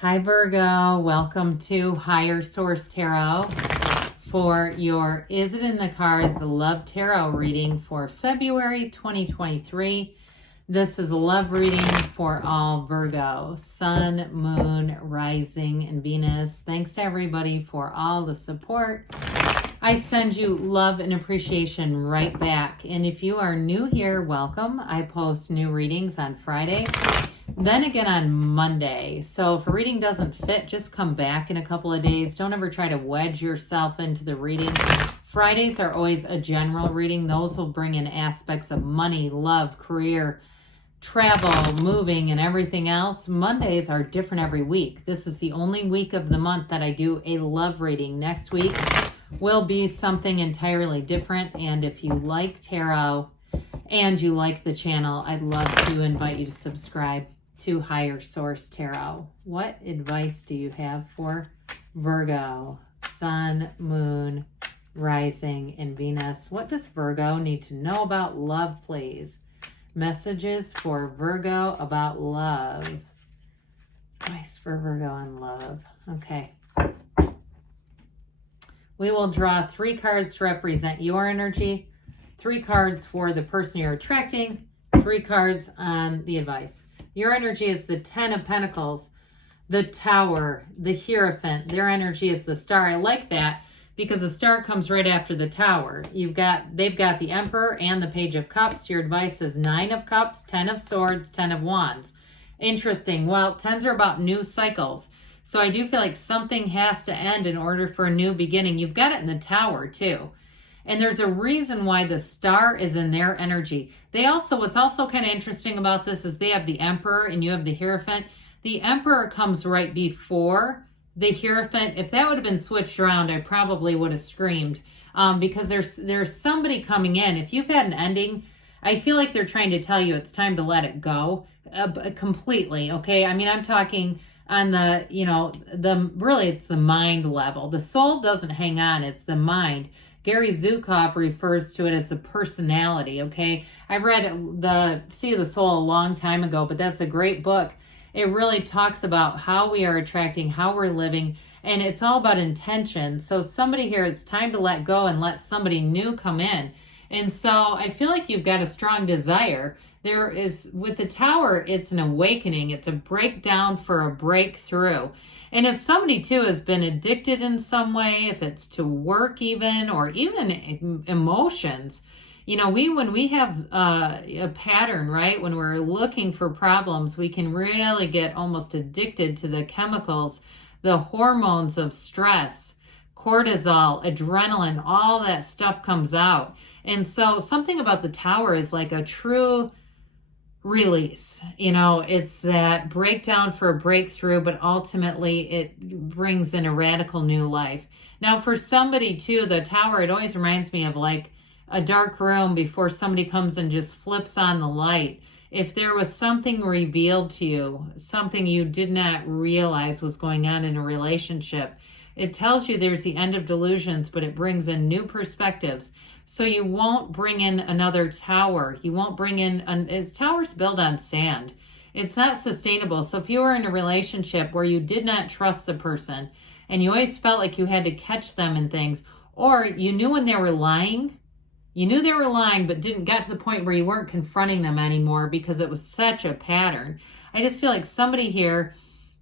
Hi Virgo, welcome to Higher Source Tarot for your Is It in the Cards Love Tarot reading for February 2023. This is a love reading for all Virgo, Sun, Moon, Rising, and Venus. Thanks to everybody for all the support. I send you love and appreciation right back. And if you are new here, welcome. I post new readings on Friday, then again on Monday. So if a reading doesn't fit, just come back in a couple of days. Don't ever try to wedge yourself into the reading. Fridays are always a general reading. Those will bring in aspects of money, love, career, travel, moving, and everything else. Mondays are different every week. This is the only week of the month that I do a love reading. Next week will be something entirely different. And if you like tarot and you like the channel, I'd love to invite you to subscribe to Higher Source Tarot. What advice do you have for Virgo, Sun, Moon, Rising, and Venus? What does Virgo need to know about love, please? Messages for Virgo about love. Advice for Virgo on love. Okay. We will draw 3 cards to represent your energy, 3 cards for the person you're attracting, 3 cards on the advice. Your energy is the 10 of Pentacles, the Tower, the Hierophant. Their energy is the Star. I like that because the Star comes right after the Tower. They've got the Emperor and the Page of Cups. Your advice is 9 of Cups, 10 of Swords, 10 of Wands. Interesting. Well, 10s are about new cycles. So I do feel like something has to end in order for a new beginning. You've got it in the Tower too. And there's a reason why the Star is in their energy. What's also kind of interesting about this is they have the Emperor and you have the Hierophant. The Emperor comes right before the Hierophant. If that would have been switched around, I probably would have screamed because there's somebody coming in. If you've had an ending, I feel like they're trying to tell you it's time to let it go completely. Okay. I mean, I'm talking on the, really it's the mind level. The soul doesn't hang on. It's the mind. Gary Zukov refers to it as the personality, okay? I read The Sea of the Soul a long time ago, but that's a great book. It really talks about how we are attracting, how we're living, and it's all about intention. So somebody here, it's time to let go and let somebody new come in. And so I feel like you've got a strong desire. There is, with the Tower, it's an awakening. It's a breakdown for a breakthrough. And if somebody too has been addicted in some way, if it's to work even, or even emotions, when we have a pattern, right? When we're looking for problems, we can really get almost addicted to the chemicals, the hormones of stress, cortisol, adrenaline, all that stuff comes out. And so something about the Tower is like a true release. It's that breakdown for a breakthrough, but ultimately it brings in a radical new life. Now, for somebody too, the Tower, it always reminds me of like a dark room before somebody comes and just flips on the light. If there was something revealed to you, something you did not realize was going on in a relationship, it tells you there's the end of delusions, but it brings in new perspectives. So you won't bring in another tower. You won't bring in, towers built on sand. It's not sustainable. So if you were in a relationship where you did not trust the person and you always felt like you had to catch them in things, or you knew when they were lying, but didn't get to the point where you weren't confronting them anymore because it was such a pattern. I just feel like somebody here,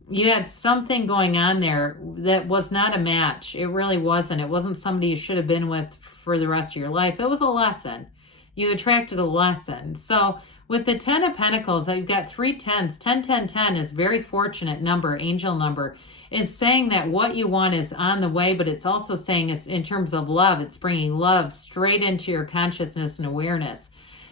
you had something going on there that was not a match. It really wasn't. It wasn't somebody you should have been with for the rest of your life. It was a lesson. You attracted a lesson. So with the 10 of Pentacles, you've got 3 10s. 10, 10, 10 is very fortunate number, angel number. It's saying that what you want is on the way, but it's also saying it's in terms of love. It's bringing love straight into your consciousness and awareness.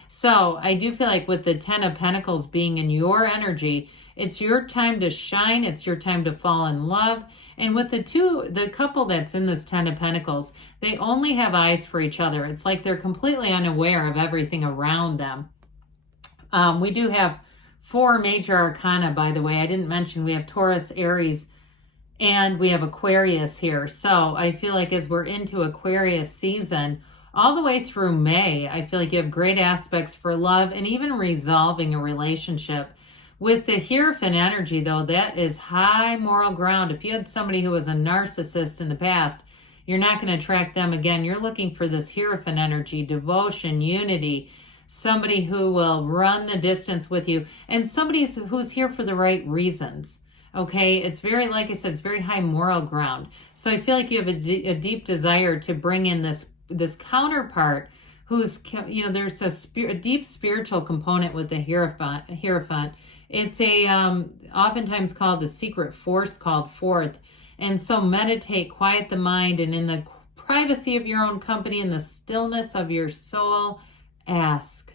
So I do feel like with the 10 of Pentacles being in your energy, it's your time to shine. It's your time to fall in love. And with the couple that's in this 10 of Pentacles, they only have eyes for each other. It's like they're completely unaware of everything around them. We do have 4 major arcana, by the way. I didn't mention we have Taurus, Aries, and we have Aquarius here. So I feel like as we're into Aquarius season, all the way through May, I feel like you have great aspects for love and even resolving a relationship. With the Hierophant energy, though, that is high moral ground. If you had somebody who was a narcissist in the past, you're not going to attract them again. You're looking for this Hierophant energy, devotion, unity, somebody who will run the distance with you, and somebody who's here for the right reasons. Okay, it's very, like I said, it's very high moral ground. So I feel like you have a deep desire to bring in this counterpart who's, there's a deep spiritual component with the Hierophant. It's oftentimes called the secret force called forth. And so meditate, quiet the mind, and in the privacy of your own company, in the stillness of your soul, ask.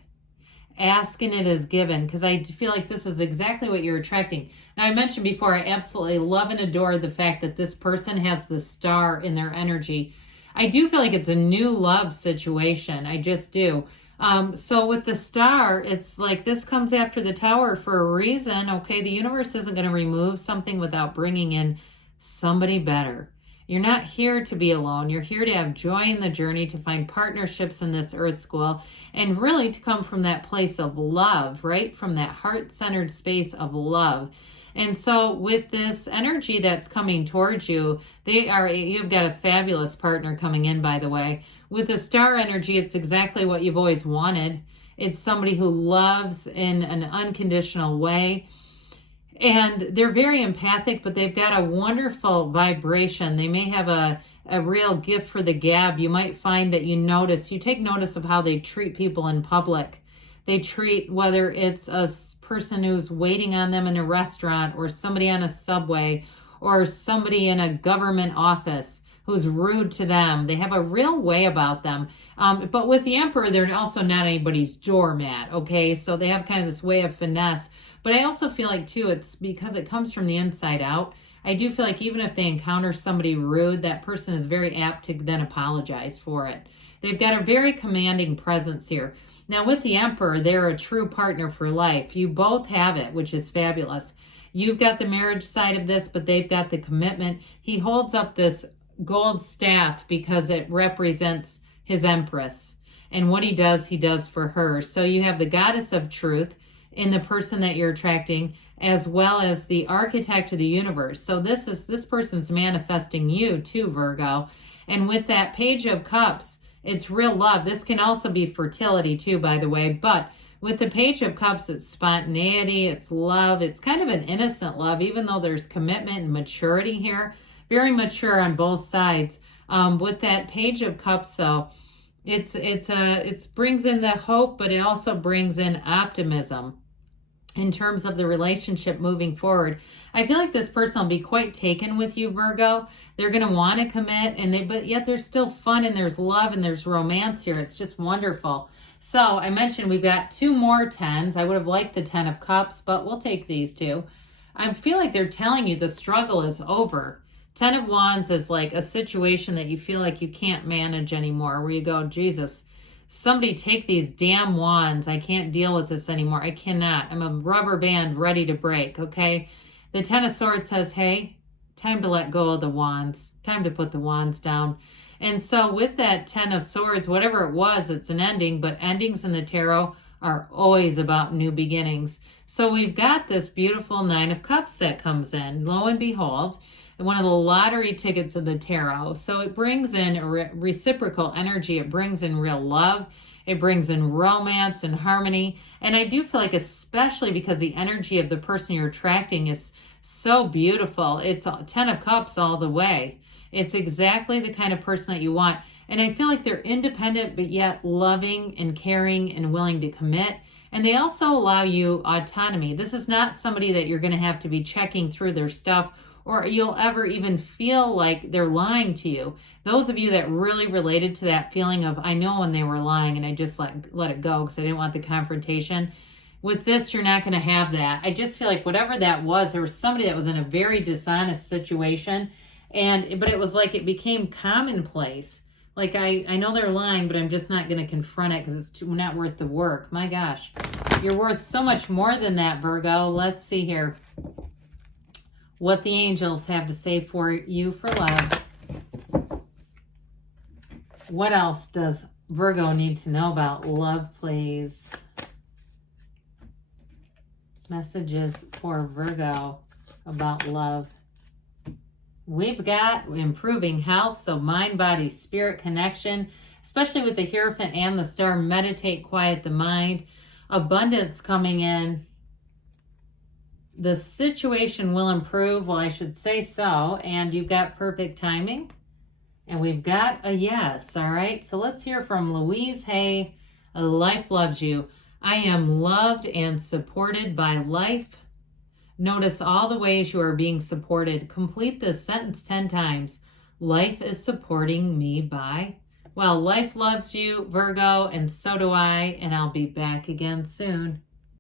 Ask and it is given, because I feel like this is exactly what you're attracting. Now, I mentioned before, I absolutely love and adore the fact that this person has the star in their energy. I do feel like it's a new love situation. I just do. So with the star, it's like this comes after the tower for a reason. Okay, the universe isn't going to remove something without bringing in somebody better. You're not here to be alone. You're here to have joy in the journey, to find partnerships in this earth school, and really to come from that place of love, right? From that heart-centered space of love. And so with this energy that's coming towards you, you've got a fabulous partner coming in, by the way. With the star energy, it's exactly what you've always wanted. It's somebody who loves in an unconditional way. And they're very empathic, but they've got a wonderful vibration. They may have a real gift for the gab. You might find that you take notice of how they treat people in public. They treat, whether it's a person who's waiting on them in a restaurant, or somebody on a subway, or somebody in a government office who's rude to them. They have a real way about them. But with the Emperor, they're also not anybody's doormat, okay? So they have kind of this way of finesse. But I also feel like, too, it's because it comes from the inside out. I do feel like even if they encounter somebody rude, that person is very apt to then apologize for it. They've got a very commanding presence here. Now, with the Emperor, they're a true partner for life. You both have it, which is fabulous. You've got the marriage side of this, but they've got the commitment. He holds up this gold staff because it represents his Empress. And what he does for her. So you have the goddess of truth in the person that you're attracting, as well as the architect of the universe. So this person's manifesting you too, Virgo. And with that Page of Cups, it's real love. This can also be fertility too, by the way. But with the Page of Cups, it's spontaneity, it's love. It's kind of an innocent love, even though there's commitment and maturity here. Very mature on both sides. With that Page of Cups, though, it brings in the hope, but it also brings in optimism in terms of the relationship moving forward. I feel like this person will be quite taken with you, Virgo. They're going to want to commit, but yet there's still fun and there's love and there's romance here. It's just wonderful. So I mentioned we've got 2 more 10s. I would have liked the 10 of Cups, but we'll take these 2. I feel like they're telling you the struggle is over. 10 of Wands is like a situation that you feel like you can't manage anymore, where you go, Jesus, somebody take these damn wands. I can't deal with this anymore. I cannot. I'm a rubber band ready to break, okay? The 10 of Swords says, hey, time to let go of the wands. Time to put the wands down. And so with that 10 of Swords, whatever it was, it's an ending, but endings in the tarot are always about new beginnings. So we've got this beautiful 9 of Cups that comes in, lo and behold, one of the lottery tickets of the tarot. So it brings in a reciprocal energy. It brings in real love. It brings in romance and harmony. And I do feel like, especially because the energy of the person you're attracting is so beautiful, it's 10 of Cups all the way. It's exactly the kind of person that you want. And I feel like they're independent, but yet loving and caring and willing to commit. And they also allow you autonomy. This is not somebody that you're going to have to be checking through their stuff, or you'll ever even feel like they're lying to you. Those of you that really related to that feeling of, I know when they were lying and I just let it go because I didn't want the confrontation. With this, you're not going to have that. I just feel like whatever that was, there was somebody that was in a very dishonest situation, but it was like it became commonplace. Like, I know they're lying, but I'm just not going to confront it because it's not worth the work. My gosh, you're worth so much more than that, Virgo. Let's see here what the angels have to say for you for love. What else does Virgo need to know about love, please? Messages for Virgo about love. We've got improving health, so mind, body, spirit connection, especially with the Hierophant and the Star. Meditate, quiet the mind. Abundance coming in. The situation will improve. Well, I should say so. And you've got perfect timing. And we've got a yes. All right. So let's hear from Louise. Hey, life loves you. I am loved and supported by life. Notice all the ways you are being supported. Complete this sentence 10 times. Life is supporting me by. Well, life loves you, Virgo, and so do I. And I'll be back again soon.